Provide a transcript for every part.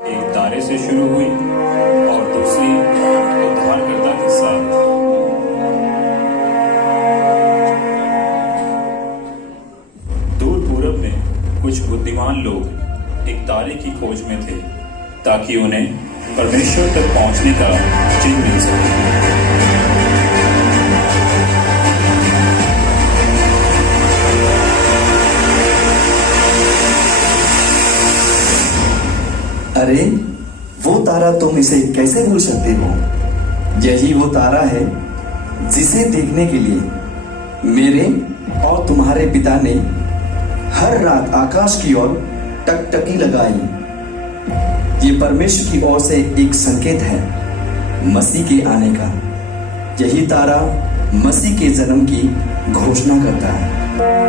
एक तारे से शुरू हुई और दूसरी उद्धारकर्ता के साथ। दूर पूरब में कुछ बुद्धिमान लोग एक तारे की खोज में थे ताकि उन्हें परमेश्वर तक पहुंचने का चिन्ह मिल सके। अरे वो तारा तुम इसे कैसे भूल सकते हो? यही वो तारा है जिसे देखने के लिए मेरे और तुम्हारे पिता ने हर रात आकाश की ओर टकटकी लगाई। ये परमेश्वर की ओर से एक संकेत है मसीह के आने का। यही तारा मसीह के जन्म की घोषणा करता है।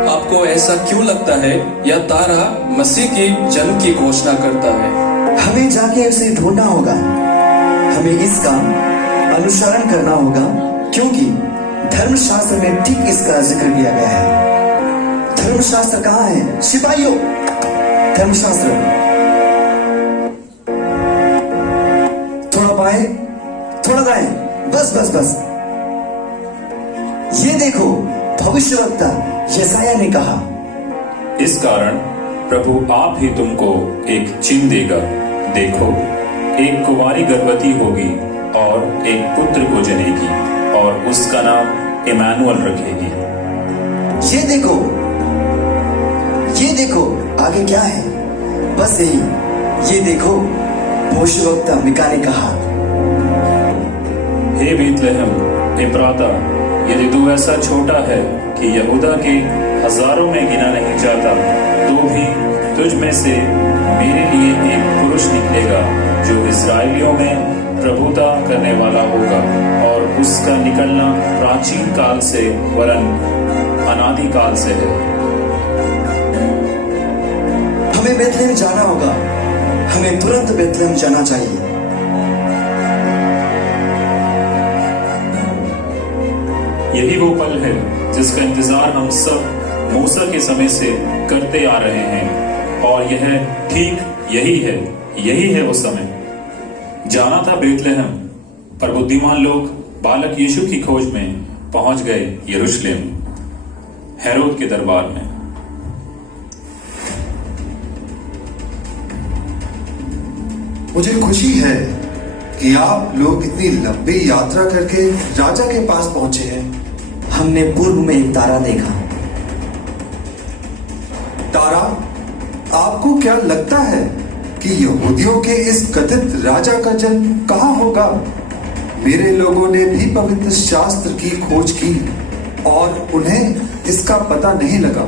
आपको ऐसा क्यों लगता है यह तारा मसीह के जन्म की घोषणा करता है? हमें जाके उसे ढूंढना होगा। हमें इसका अनुसरण करना होगा क्योंकि धर्मशास्त्र में ठीक इसका जिक्र किया गया है। धर्मशास्त्र कहाँ है? सिपाहियों, धर्मशास्त्र। थोड़ा बाएं, थोड़ा दाएं, बस बस बस। ये देखो, भविष्यवक्ता यशायाह ने कहा, इस कारण प्रभु आप ही तुमको एक चिन्ह देगा। देखो, एक कुंवारी गर्भवती होगी और एक पुत्र को जनेगी और उसका नाम इमैनुअल रखेगी। ये देखो आगे क्या है? बस यही, ये देखो, भविष्यवक्ता मीका ने कहा, हे बेतलहम एफ्राता, यदि तू ऐसा छोटा है कि यहूदा के हजारों में गिना नहीं जाता, तो भी तुझ में से मेरे लिए एक पुरुष निकलेगा जो इस्राएलियों में प्रभुता करने वाला होगा और उसका निकलना प्राचीन काल से वरन अनादि काल से है। हमें बेतलेहम जाना होगा। हमें तुरंत बेतलेहम जाना चाहिए। यही वो पल है जिसका इंतजार हम सब मूसा के समय से करते आ रहे हैं और यह ठीक यही है वो समय। जाना था बेतलेहम, पर बुद्धिमान लोग बालक यीशु की खोज में पहुंच गए यरूशलेम, हेरोद के दरबार में। मुझे खुशी है कि आप लोग इतनी लंबी यात्रा करके राजा के पास पहुंचे हैं। हमने पूर्व में एक तारा देखा। तारा, आपको क्या लगता है कि यहूदियों के इस कथित राजा का जन्म कहाँ होगा? मेरे लोगों ने भी पवित्र शास्त्र की खोज की और उन्हें इसका पता नहीं लगा।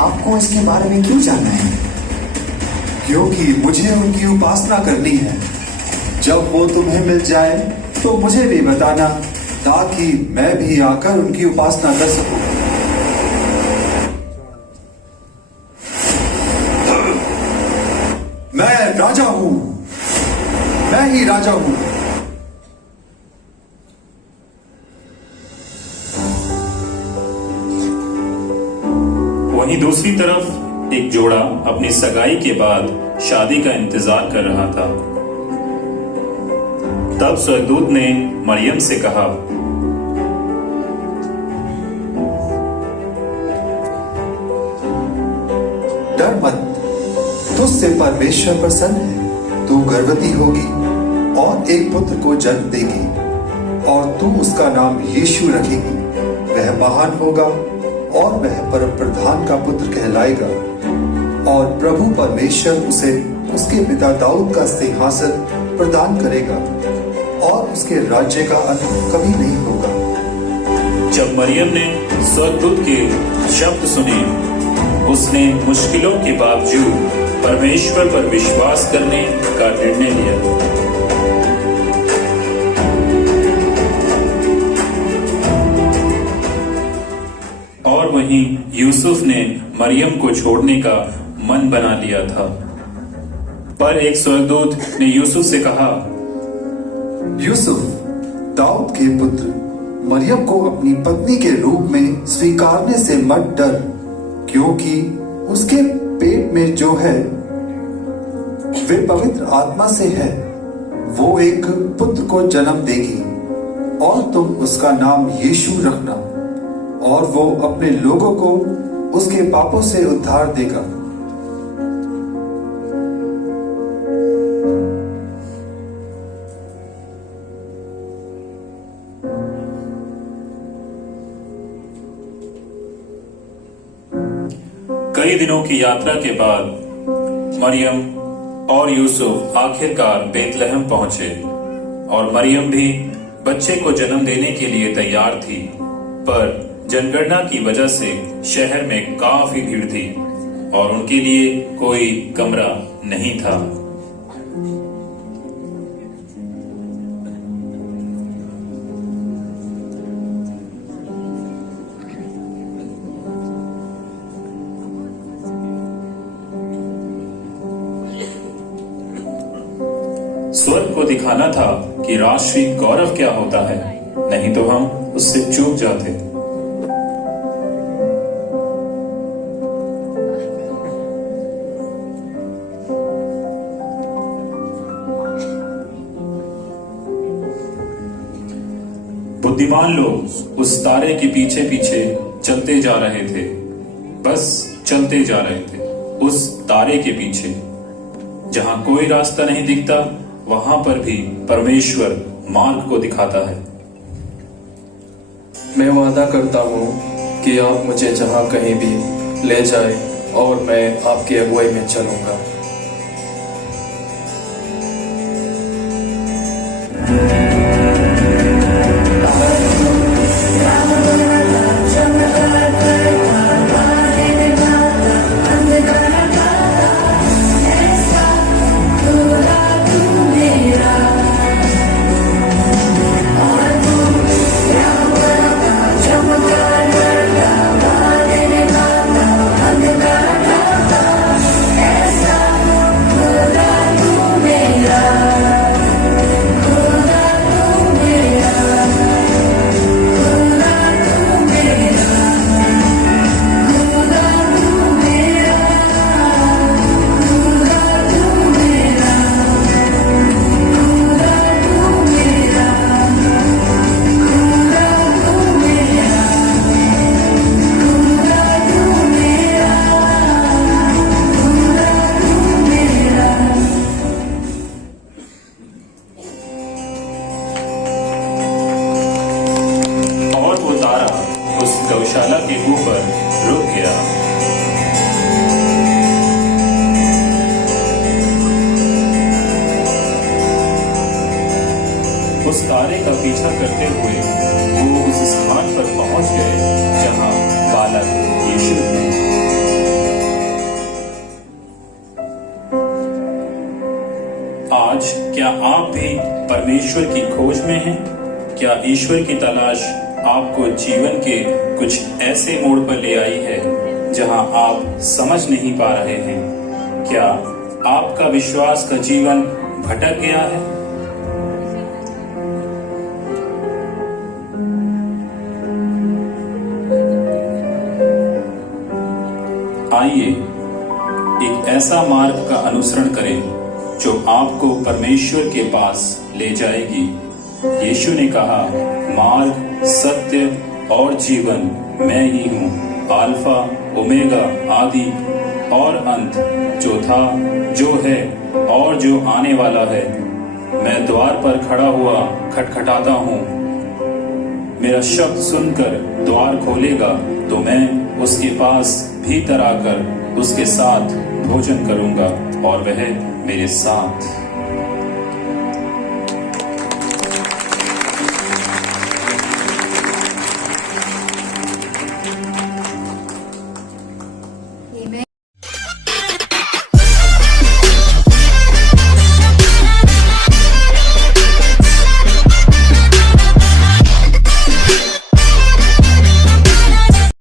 आपको इसके बारे में क्यों जानना है? क्योंकि मुझे उनकी उपासना करनी है। जब वो तुम्हें मिल जाए तो मुझे भी बताना, ताकि मैं भी आकर उनकी उपासना कर सकूं। मैं राजा हूं, मैं ही राजा हूं। वहीं दूसरी तरफ एक जोड़ा अपनी सगाई के बाद शादी का इंतजार कर रहा था। तब स्वर्गदूत ने मरियम से कहा, डर मत, तुझसे परमेश्वर प्रसन्न है। तू गर्भवती होगी और एक पुत्र को जन्म देगी और तू उसका नाम यीशु रखेगी। वह महान होगा और वह परम प्रधान का पुत्र कहलाएगा और प्रभु परमेश्वर उसे उसके पिता दाऊद का सिंहासन प्रदान करेगा और उसके राज्य का अंत कभी नहीं होगा। जब मरियम ने स्वर्गदूत के शब्द सुने, उसने मुश्किलों के बावजूद परमेश्वर पर विश्वास करने का निर्णय लिया। और वहीं यूसुफ ने मरियम को छोड़ने का मन बना लिया था, पर एक स्वर्गदूत ने यूसुफ से कहा, यूसुफ, दाऊद के पुत्र, मरियम को अपनी पत्नी के रूप में स्वीकारने से मत डर, क्योंकि उसके पेट में जो है वे पवित्र आत्मा से है। वो एक पुत्र को जन्म देगी और तुम उसका नाम यीशु रखना, और वो अपने लोगों को उसके पापों से उद्धार देगा। कई दिनों की यात्रा के बाद मरियम और यूसुफ आखिरकार बेतलहम पहुंचे, और मरियम भी बच्चे को जन्म देने के लिए तैयार थी, पर जनगणना की वजह से शहर में काफी भीड़ थी और उनके लिए कोई कमरा नहीं था। स्वर्ग को दिखाना था कि राष्ट्रीय गौरव क्या होता है, नहीं तो हम उससे चूक जाते। बुद्धिमान लोग उस तारे के पीछे पीछे चलते जा रहे थे, बस चलते जा रहे थे उस तारे के पीछे। जहां कोई रास्ता नहीं दिखता, वहां पर भी परमेश्वर मार्ग को दिखाता है। मैं वादा करता हूँ कि आप मुझे जहाँ कहीं भी ले जाए और मैं आपकी अगुवाई में चलूंगा। गौशाला के ऊपर रुक गया। उस तारे का पीछा करते हुए वो उस स्थान पर पहुंच गए जहां बालक यीशु थे। आज क्या आप भी परमेश्वर की खोज में हैं? क्या ईश्वर की तलाश आपको जीवन के कुछ ऐसे मोड़ पर ले आई है जहां आप समझ नहीं पा रहे हैं? क्या आपका विश्वास का जीवन भटक गया है? आइए एक ऐसा मार्ग का अनुसरण करें जो आपको परमेश्वर के पास ले जाएगी। यीशु ने कहा, मार्ग, सत्य और जीवन मैं ही हूँ, अल्फा ओमेगा, आदि और अंत, जो था, जो है और जो आने वाला है। मैं द्वार पर खड़ा हुआ खटखटाता हूँ। मेरा शब्द सुनकर द्वार खोलेगा तो मैं उसके पास भीतर आकर उसके साथ भोजन करूंगा और वह मेरे साथ।